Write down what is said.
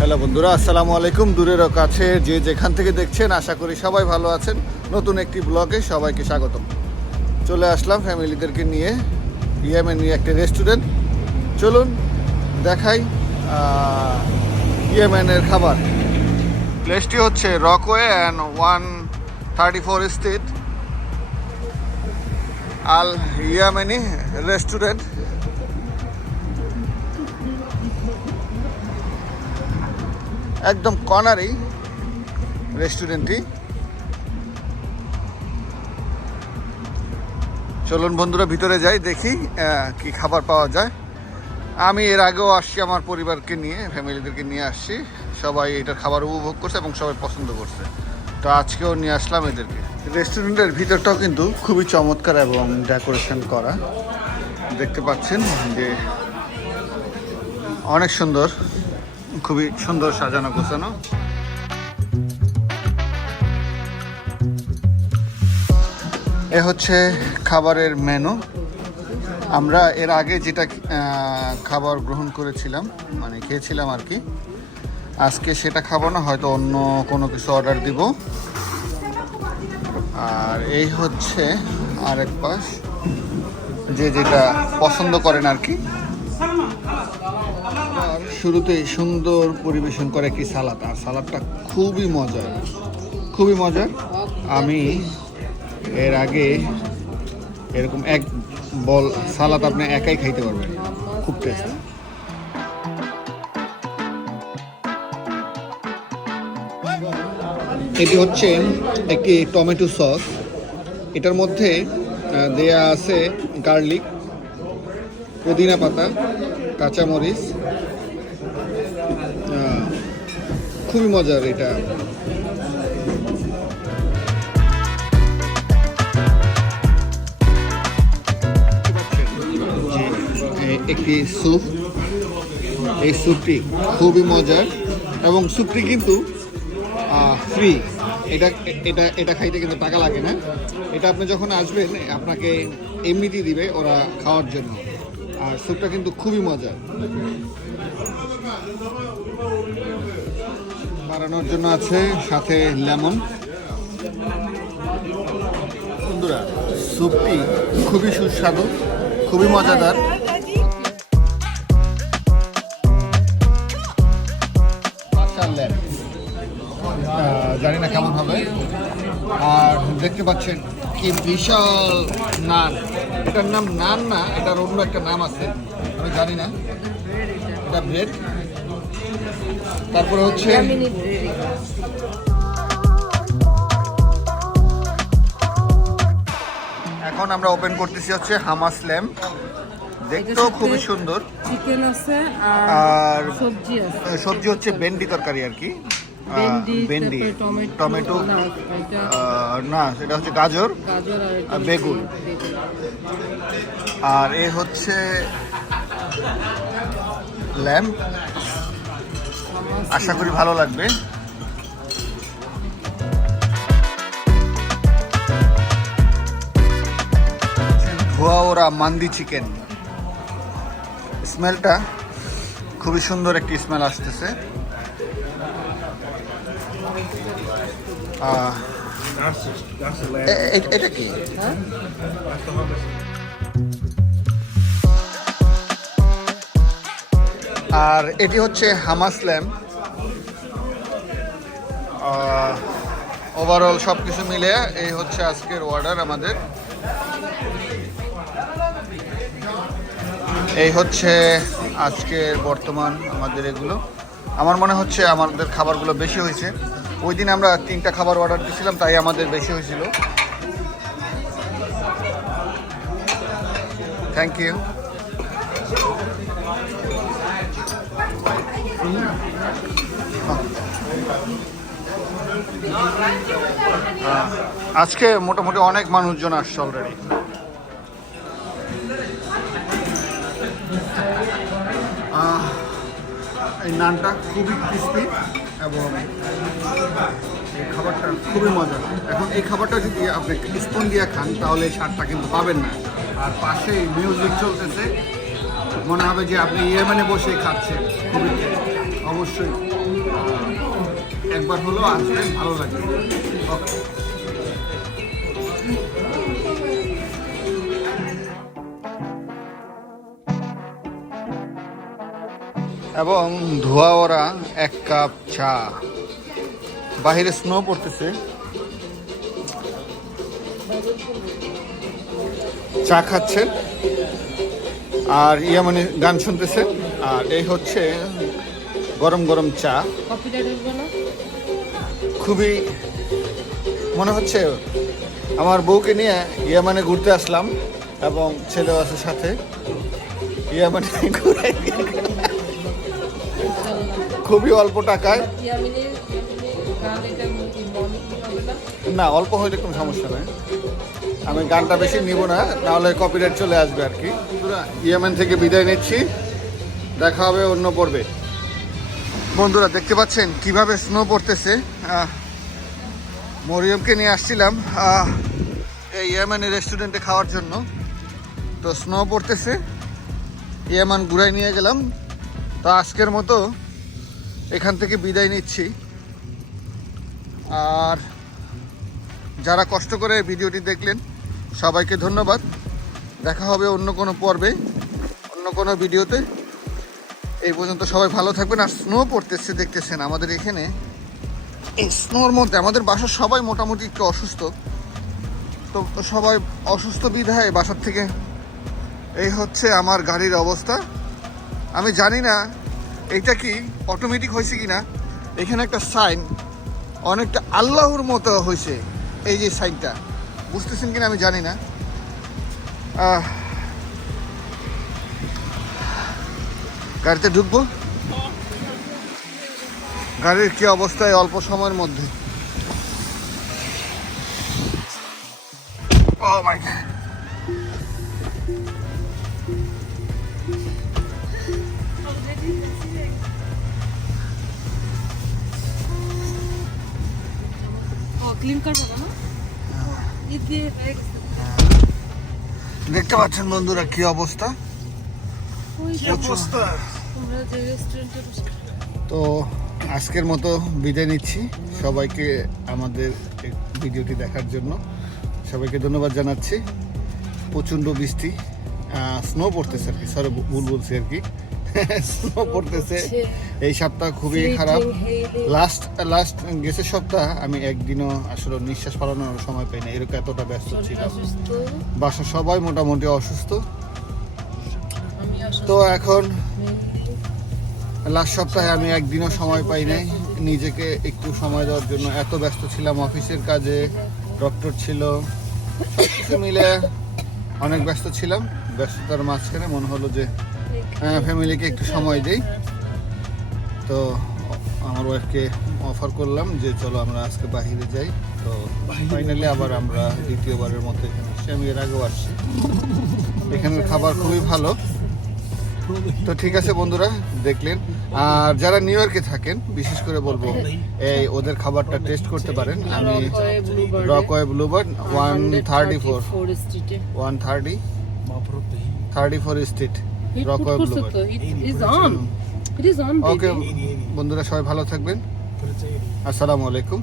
Hello বন্ধুরা, আসসালামু আলাইকুম। দূরেরও কাছে যে যেখান থেকে দেখছেন, আশা করি সবাই ভালো আছেন। নতুন একটি ব্লগে সবাইকে স্বাগতম। চলে আসলাম ফ্যামিলিদেরকে নিয়ে ইয়েমেন নিয়ে একটা রেস্টুরেন্ট। চলুন দেখাই ইয়েমেনের খাবার। প্লেসটি হচ্ছে Rockaway and one thirty four street. Al Yemeni restaurant. একদম কর্নারেই রেস্টুরেন্টটি। চলুন বন্ধুরা, ভিতরে যাই, দেখি কি খাবার পাওয়া যায়। আমি এর আগেও আসছি আমার পরিবারকে নিয়ে, ফ্যামিলিদেরকে নিয়ে আসছি। সবাই এটার খাবার উপভোগ করছে এবং সবাই পছন্দ করছে। তো আজকেও নিয়ে আসলাম এদেরকে। রেস্টুরেন্টের ভিতরটাও কিন্তু খুবই চমৎকার এবং ডেকোরেশন করা। দেখতে পাচ্ছেন যে অনেক সুন্দর। খুবই সুন্দর সাজানো গোছানো। এ হচ্ছে খাবারের মেনু। আমরা এর আগে যেটা খাবার গ্রহণ করেছিলাম মানে খেয়েছিলাম আর কি, আজকে সেটা খাব না, হয়তো অন্য কোনো কিছু অর্ডার দিব। আর এই হচ্ছে আরেক পাশ, যে যেটা পছন্দ করেন আর কি। শুরুতেই সুন্দর পরিবেশন করে একটি সালাদ, আর সালাদটা খুবই মজার খুবই মজার। আমি এর আগে এরকম এক বল সালাদ আপনি একাই খাইতে পারবেন, খুব টেস্ট এটি হচ্ছে একটি টমেটো সস। এটার মধ্যে দেয়া আছে গার্লিক, পুদিনা পাতা, কাঁচামরিচ খুবই মজার এটা। একটি স্যুপ। এই স্যুপটি খুবই মজার এবং স্যুপটি কিন্তু ফ্রি এটা এটা এটা খাইতে কিন্তু টাকা লাগে না। এটা আপনি যখন আসবেন, আপনাকে এমনিতেই দিবে ওরা খাওয়ার জন্য। আর স্যুপটা কিন্তু খুবই মজার। বাড়ানোর জন্য আছে সাথে লেমন। বন্ধুরা, স্যুপটি খুবই সুস্বাদু, খুবই মজাদার। জানি না কেমন হবে। আর দেখতে পাচ্ছেন কি বিশাল নান। এটার নাম নান না, এটার অন্য একটা নাম আছে। আমি জানি না। এটা ব্রেড। তারপরে হচ্ছে এখন আমরা ওপেন করতেছি হচ্ছে হামাস ল্যাম্প দেখতেও খুবই সুন্দর। চিকেন আছে আর সবজি আছে। সবজি হচ্ছে ভেন্ডি তরকারি আর কি। ভেন্ডি টমেটো। না, এটা সেটা হচ্ছে গাজর আর বেগুন। বেগুন। আর এ হচ্ছে ল্যাম্প আশা করি ভালো লাগবে। ধোয়া ওরা মান্দি চিকেন। স্মেলটা খুবই সুন্দর একটি স্মেল আসতেছে। এটা কি? আর এটি হচ্ছে হামাস ল্যাম্প ওভারঅল সব কিছু মিলে এই হচ্ছে আজকের অর্ডার আমাদের। এই হচ্ছে আজকের বর্তমান আমাদের এগুলো। আমার মনে হচ্ছে আমাদের খাবারগুলো বেশি হয়েছে। ওই দিন আমরা তিনটা খাবার অর্ডার দিয়েছিলাম, তাই আমাদের বেশি হয়েছিল। থ্যাংক ইউ আজকে মোটামুটি অনেক মানুষজন আসছে অলরেডি এই নানটা খুবই ক্রিস্পি এবং এই খাবারটা খুবই মজার এখন এই খাবারটা যদি আপনি স্পুন দিয়ে খান, তাহলে এই স্বাদটা কিন্তু পাবেন না। আর পাশে মিউজিক চলতেছে। মনে হবে যে আপনি ইয়েমেনে বসে খাচ্ছেন। খুবই অবশ্যই। একবার হলেও আসবেন ভালো লাগবে এবং ধোয়া ওরা এক কাপ চা। বাহিরে স্নো পড়তেছে। চা খাচ্ছে। আর ইয়ামানি গান শুনতেছে। আর এই হচ্ছে গরম গরম চা। খুবই মনে হচ্ছে আমার বউকে নিয়ে ইয়ামানে ঘুরতে আসলাম এবং ছেলেও আছে সাথে। ইয়ামানে ঘুরে খুবই অল্প টাকায়। না? অল্প হইলে কোনো সমস্যা নাই। আমি গানটা বেশি নিব না নাহলে কপিরাইট চলে আসবে আর কি। ইয়েমেন থেকে বিদায় নিচ্ছি। দেখা হবে অন্য পর্বে। বন্ধুরা দেখতে পাচ্ছেন কীভাবে স্নো পড়তেছে? মরিয়মকে নিয়ে আসছিলাম এই ইয়েমেনের রেস্টুরেন্টে খাওয়ার জন্য। তো স্নো পড়তেছে, ইয়েমান ঘুরাই নিয়ে গেলাম। তো আজকের মতো এখান থেকে বিদায় নিচ্ছি। আর যারা কষ্ট করে ভিডিওটি দেখলেন, সবাইকে ধন্যবাদ। দেখা হবে অন্য কোনো পর্বে, অন্য কোনো ভিডিওতে। এই পর্যন্ত সবাই ভালো থাকবেন। আর স্নো পড়তেছে, দেখতেছেন আমাদের এখানে। স্নোর মধ্যে আমাদের বাসার সবাই মোটামুটি একটু অসুস্থ। তো সবাই অসুস্থ বিধায় বাসার থেকে। এই হচ্ছে আমার গাড়ির অবস্থা। আমি জানি না এটা কি অটোমেটিক হয়েছে কি না এখানে একটা সাইন অনেকটা আল্লাহর মতো হয়েছে এই যে সাইনটা বুঝতেছেন কিনা আমি জানি না। গাড়িতে ঢুকবো। গাড়ির কি অবস্থায় অল্প সময়ের মধ্যে? Oh দিয়ে হয়ে গেছে। দেখতে পাচ্ছেন বন্ধুরা কি অবস্থা? অবস্থা? তো আজকের মতো বিদায় নিচ্ছি। সবাইকে আমাদের ভিডিওটি দেখার জন্য সবাইকে ধন্যবাদ জানাচ্ছি। প্রচণ্ড বৃষ্টি স্নো পড়তেছে আর কি। সরি ভুল বলছি আর কি। স্নো পড়তেছে। এই সপ্তাহ খুবই খারাপ। লাস্ট লাস্ট গেছে সপ্তাহ আমি একদিনও আসলে নিঃশ্বাস পালানোর সময় পাই না এরকম এতটা ব্যস্ত ছিলাম। বাসার সবাই মোটামুটি অসুস্থ। তো এখন লাস্ট সপ্তাহে আমি একদিনও সময় পাই নাই। নিজেকে একটু সময় দেওয়ার জন্য। এত ব্যস্ত ছিলাম, অফিসের কাজে, ডক্টর ছিল। কিছু মিলে অনেক ব্যস্ত ছিলাম। ব্যস্ততার মাঝখানে মনে হলো যে ফ্যামিলিকে একটু সময় দেই। তো আমার ওয়াইফকে অফার করলাম যে, চলো আমরা আজকে বাহিরে যাই। তো ফাইনালি আবার আমরা দ্বিতীয়বারের মতো এখানে এসেছি। আমি এর আগেও আসছি। এখানের খাবার খুবই ভালো। তো ঠিক আছে বন্ধুরা দেখলেন আর যারা নিউ ইয়র্কে থাকেন বিশেষ করে বলব এই ওদের খাবারটা টেস্ট করতে পারেন আমি Rockaway Bluebird one thirty four one thirty thirty four street hit Rockaway Bluebird okay বন্ধুরা সবাই ভালো থাকবেন আসসালামু আলাইকুম